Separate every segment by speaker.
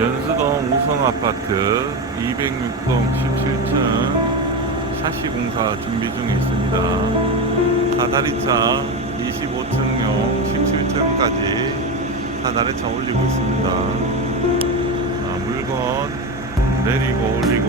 Speaker 1: 우성 아파트 206동 17층 샤시 공사 준비 중에 있습니다. 사다리차 25층용 17층까지 사다리차 올리고 있습니다. 아, 물건 내리고 올리고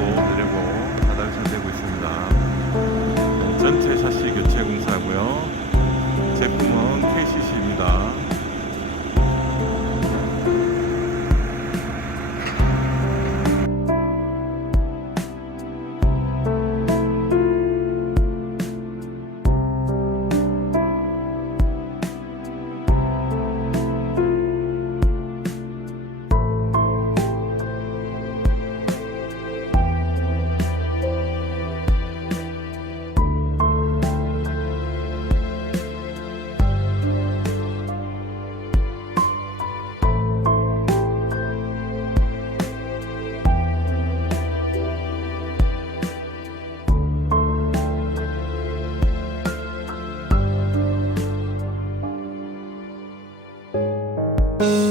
Speaker 1: Thank you.